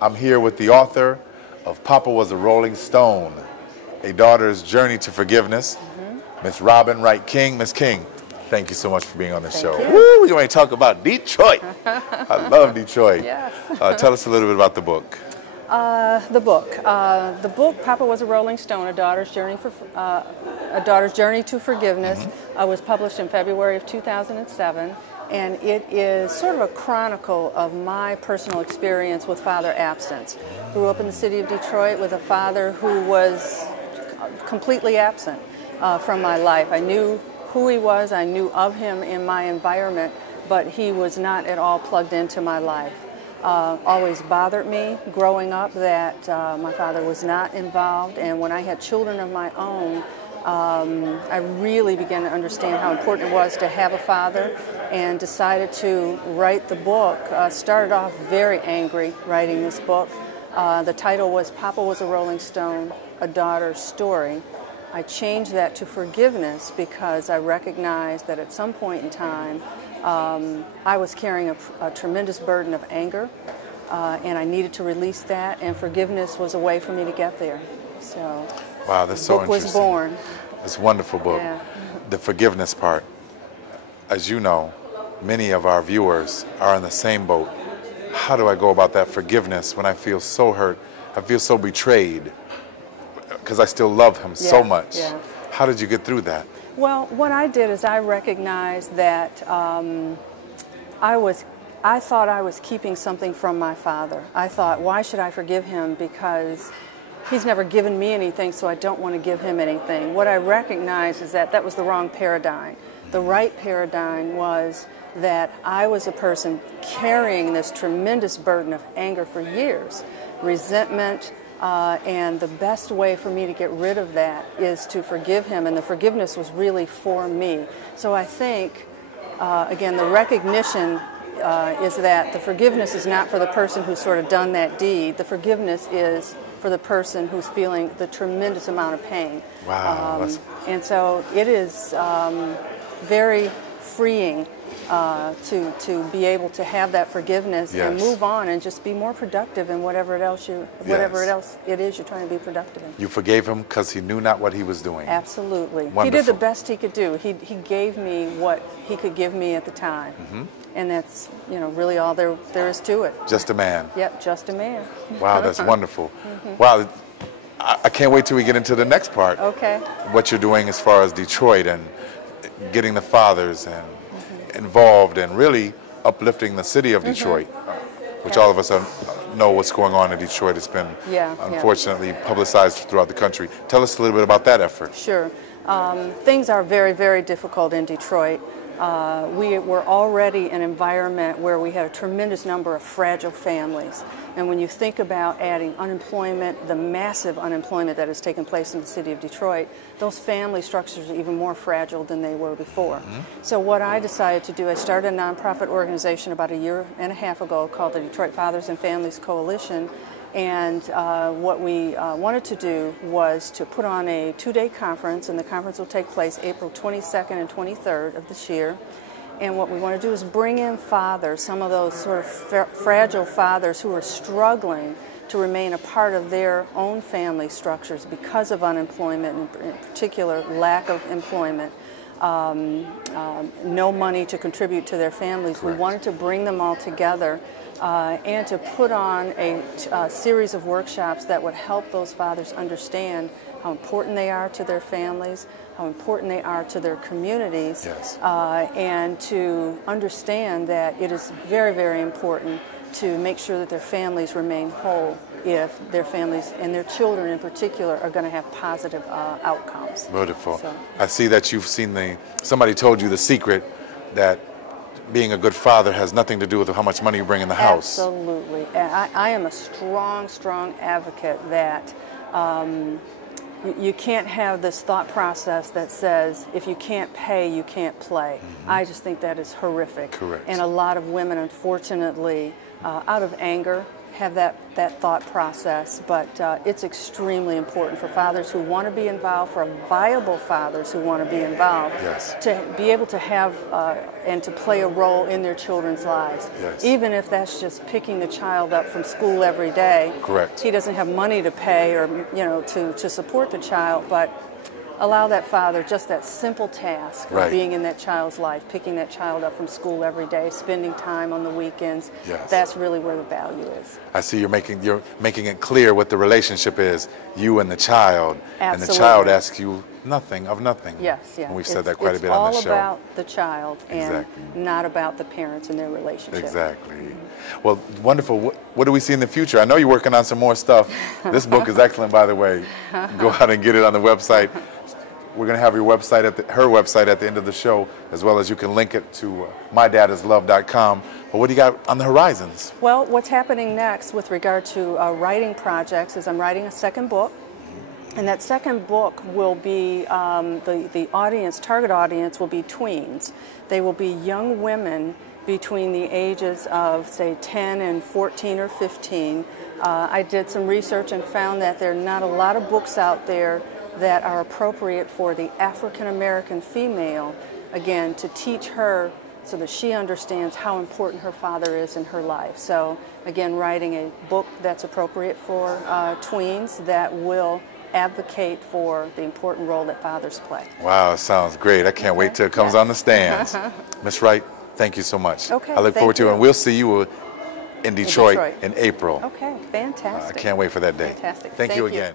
I'm here with the author of Papa Was a Rolling Stone, A Daughter's Journey to Forgiveness, Miss Robin Wright-King. Miss King, thank you so much for being on the show. You. Woo, we're going to talk about Detroit. I love Detroit. Yes. Tell us a little bit about the book. The book, Papa Was a Rolling Stone, A Daughter's Journey to Forgiveness, was published in February of 2007, and it is sort of a chronicle of my personal experience with father absence. Grew up in the city of Detroit with a father who was completely absent from my life. I knew who he was, I knew of him in my environment, but he was not at all plugged into my life. Always bothered me growing up that my father was not involved, and when I had children of my own, I really began to understand how important it was to have a father, and decided to write the book. Started off very angry writing this book. The title was Papa Was a Rolling Stone, A Daughter's Story. I changed that to forgiveness because I recognized that at some point in time I was carrying a tremendous burden of anger, and I needed to release that, and forgiveness was a way for me to get there. So, wow, that's so interesting. The book was born. It's a wonderful book. Yeah. The forgiveness part. As you know, many of our viewers are in the same boat. How do I go about that forgiveness when I feel so hurt? I feel so betrayed because I still love him so much. Yeah. How did you get through that? Well, what I did is I recognized that I thought I was keeping something from my father. I thought, why should I forgive him? Because he's never given me anything, so I don't want to give him anything. What I recognized is that that was the wrong paradigm. The right paradigm was that I was a person carrying this tremendous burden of anger for years, resentment, and the best way for me to get rid of that is to forgive him, and the forgiveness was really for me. So I think, again, the recognition is that the forgiveness is not for the person who's sort of done that deed. The forgiveness is for the person who's feeling the tremendous amount of pain. Wow. And so it is very freeing to be able to have that forgiveness and move on and just be more productive in whatever else it is you're trying to be productive in. You forgave him because he knew not what he was doing. Absolutely. Wonderful. He did the best he could do. He gave me what he could give me at the time. And that's, really all there is to it. Just a man. Yep, just a man. Wow, that's wonderful. Wow, I can't wait till we get into the next part. Okay. What you're doing as far as Detroit and getting the fathers and involved and really uplifting the city of Detroit, which all of us know what's going on in Detroit. It's been unfortunately publicized throughout the country. Tell us a little bit about that effort. Sure. Things are very, very difficult in Detroit. We were already an environment where we had a tremendous number of fragile families. And when you think about adding unemployment, the massive unemployment that has taken place in the city of Detroit, those family structures are even more fragile than they were before. So what I decided to do, I started a nonprofit organization about a year and a half ago called the Detroit Fathers and Families Coalition. And what we wanted to do was to put on a 2-day conference, and the conference will take place April 22nd and 23rd of this year. And what we want to do is bring in fathers, some of those sort of fragile fathers who are struggling to remain a part of their own family structures because of unemployment, in particular lack of employment, no money to contribute to their families. Correct. We wanted to bring them all together and to put on a series of workshops that would help those fathers understand how important they are to their families, how important they are to their communities, and to understand that it is very, very important to make sure that their families remain whole if their families and their children in particular are going to have positive outcomes. Beautiful. So. I see that you've seen somebody told you the secret that being a good father has nothing to do with how much money you bring in the house. Absolutely. I am a strong, strong advocate that you can't have this thought process that says if you can't pay, you can't play. I just think that is horrific. Correct. And a lot of women, unfortunately, out of anger, have that thought process, but it's extremely important for fathers who want to be involved, for viable fathers who want to be involved, Yes. to be able to have and to play a role in their children's lives. Yes. Even if that's just picking the child up from school every day. Correct. He doesn't have money to pay or to support the child, but allow that father just that simple task of Right. being in that child's life, picking that child up from school every day, spending time on the weekends. Yes. That's really where the value is. I see you're making it clear what the relationship is, you and the child, and the Absolutely. child asks you nothing of nothing. Yes, yeah. And we've said that quite a bit on the show. It's all about the child and Exactly. not about the parents and their relationship. Exactly. Well, wonderful. What do we see in the future? I know you're working on some more stuff. This book is excellent, by the way. Go out and get it on the website. We're going to have your website her website at the end of the show, as well as you can link it to mydadislove.com. But what do you got on the horizons? Well, what's happening next with regard to writing projects is I'm writing a second book. And that second book will be, the audience, target audience will be tweens. They will be young women between the ages of, say, 10 and 14 or 15. I did some research and found that there are not a lot of books out there that are appropriate for the African American female, again, to teach her so that she understands how important her father is in her life. So, again, writing a book that's appropriate for tweens that will advocate for the important role that fathers play. Wow, it sounds great. I can't wait till it comes on the stands. Miss Wright, thank you so much. Okay, I look forward to it, and we'll see you in Detroit in April. Okay, fantastic. I can't wait for that day. Fantastic. Thank you again.